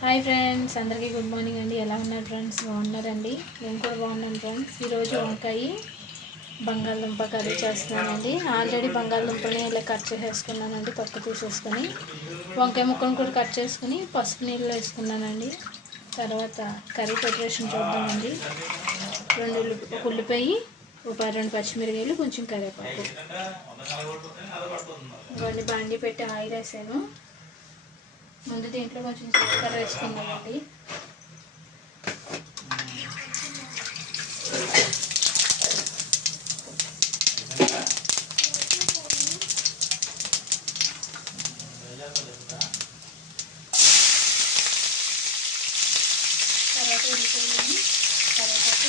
Hi friends, అందరికీ good morning అండి. ఎలా ఉన్నారు ఫ్రెండ్స్? బాగున్నారండి? నేను కూడా బాగున్నాను ఫ్రెండ్స్. ఈరోజు వంకాయ బంగాళదుంప కర్రీ చేస్తున్నానండి. ఆల్రెడీ బంగాళదుంపని ఇలా కట్ చేసేసుకున్నానండి, తొక్క తీసేసుకొని. వంకాయ ముక్కను కూడా కట్ చేసుకుని పసుపు నీళ్ళు వేసుకున్నానండి. తర్వాత కర్రీ ప్రిపరేషన్ చూద్దామండి. ఒక ఉల్లిపాయ, ఒక 2 పచ్చిమిరకాయలు, కొంచెం కరివేపాకు. ఇవన్నీ బాండి పెట్టి ఆయిల్ వేసాను. ముందు దీంట్లో కొంచెం జీలకర్ర వేసుకుందామండి. తర్వాత ఉల్లిపాయలని కరివేపాకు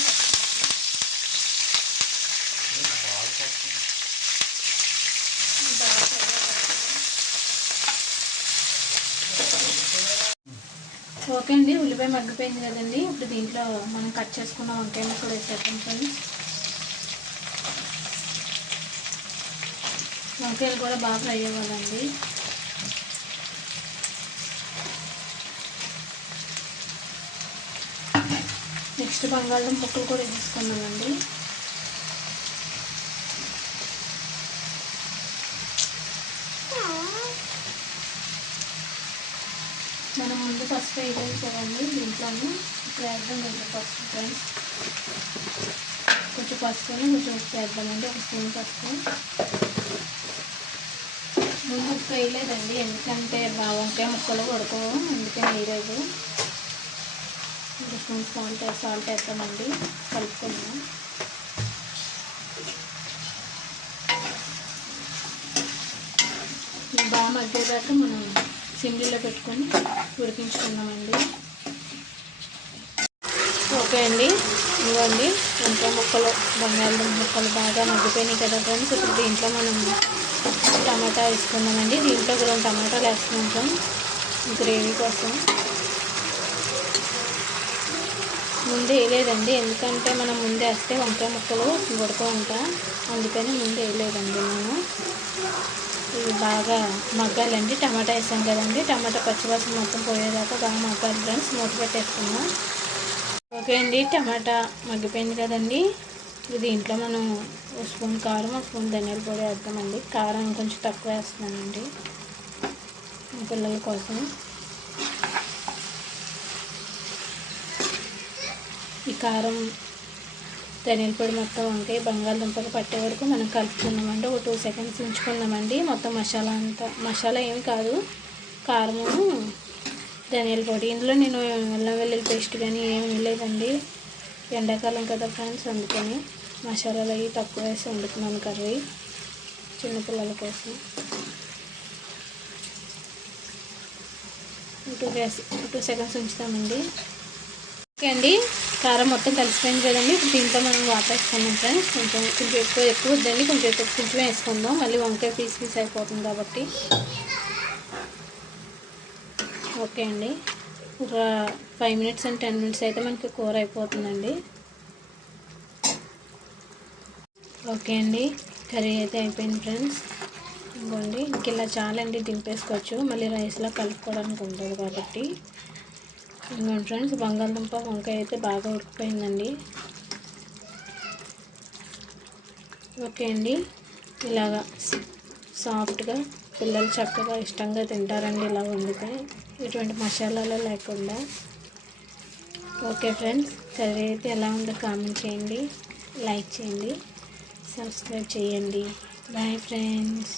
ఓకే అండి. ఉల్లిపాయ మగ్గిపోయింది కదండి. ఇప్పుడు దీంట్లో మనం కట్ చేసుకున్న వంకాయ ముక్కలు వేసేద్దాం ఫ్రెండ్స్. వంకాయలు కూడా బాగా ఫ్రై అవ్వాలండి. నెక్స్ట్ బంగాళదుంప ముక్కలు కూడా వేసుకున్నామండి. మనం ముందు పసుపు వేయలేదు కదండి దీంట్లోనే. ఇప్పుడు వేద్దాం కొంచెం పసుపు ఫ్రెండ్స్. కొంచెం పసుపుని కొంచెం ఉప్పు వేద్దామండి, 1 స్పూన్ పసుపు. ముందు ఉప్పు వేయలేదండి, ఎందుకంటే వంకాయ ముక్కలు ఉడకవు, అందుకని వేయలేదు. 1 స్పూన్ సాల్ట్ వేద్దామండి, కలుపుకుందాం. బాగా మగ్గేదాకా మనం సింగిల్లో పెట్టుకొని ఉడికించుకున్నామండి. ఓకే అండి, ఇవ్వండి వంకాయ ముక్కలు, బంగాళదుంప ముక్కలు బాగా మగ్గిపోయినాయి కదా ఫ్రెండ్స్. ఇప్పుడు దీంట్లో మనం టమాటా వేసుకున్నామండి. దీంట్లో 2 టమాటాలు వేసుకుంటాం గ్రేవీ కోసం. ముందే వేయలేదండి, ఎందుకంటే మనం ముందే వేస్తే వంకాయ ముక్కలు ఉడకవు ఉంటా, అందుకని ముందే వేయలేదండి నేను. ఇవి బాగా మగ్గాలండి. టమాటా వేసాం కదండి, టమాటా పచ్చివాసన మొత్తం పోయేదాకా బాగా మగ్గాలి ఫ్రెండ్స్. మూత పెట్టేసుకున్నాం. ఓకే అండి, టమాటా మగ్గిపోయింది కదండి. దీంట్లో మనం 1 స్పూన్ కారం, 1 స్పూన్ ధనియాల పొడి వేద్దామండి. కారం కొంచెం తక్కువ వేస్తున్నానండి పిల్లల కోసం. ఈ కారం, ధనియాల పొడి మొత్తం వంకాయ బంగాళదుంపలు పట్టే వరకు మనం కలుపుకున్నామండి. ఒక 2 సెకండ్స్ ఉంచుకున్నామండి. మొత్తం మసాలా అంతా, మసాలా ఏమి కాదు, కారము, ధనియాల పొడి. ఇందులో నేను అల్లం వెల్లుల్లి పేస్ట్ కానీ ఏమి వేయలేదండి, ఎండాకాలం కదా ఫ్రెండ్స్, అందుకని మసాలాలు అవి తక్కువ వేసి వండుతున్నాను కర్రీ చిన్నపిల్లల కోసం. 2 సెకండ్స్ ఉంచుతామండి. ఓకే అండి, కారం మొత్తం కలిసిపోయింది కదండి. ఇప్పుడు దీంట్లో మనం వాటర్ వేసుకున్నాం ఫ్రెండ్స్. కొంచెం ఎక్కువ వద్దండి, కొంచెం వేసుకుందాం, మళ్ళీ వంకాయ పీస్ అయిపోతుంది కాబట్టి. ఓకే అండి, ఒక 5 మినిట్స్ అండ్ 10 మినిట్స్ అయితే మనకి కూర అయిపోతుందండి. ఓకే అండి, కర్రీ అయితే అయిపోయింది ఫ్రెండ్స్. ఇంకోండి, ఇంక ఇలా చాలండి, దింపేసుకోవచ్చు. మళ్ళీ రైస్లో కలుపుకోవడానికి ఉండదు కాబట్టి. ఇంకోండి ఫ్రెండ్స్, బంగాళదుంప వంకాయ అయితే బాగా ఉడికిపోయిందండి. ఓకే అండి, ఇలాగా సాఫ్ట్గా పిల్లలు చక్కగా ఇష్టంగా తింటారండి ఇలా వండితే, ఎటువంటి మసాలాలు లేకుండా. ఓకే ఫ్రెండ్స్, కర్రీ అయితే ఎలా ఉందో కామెంట్ చేయండి, లైక్ చేయండి, సబ్స్క్రైబ్ చేయండి. Bye friends.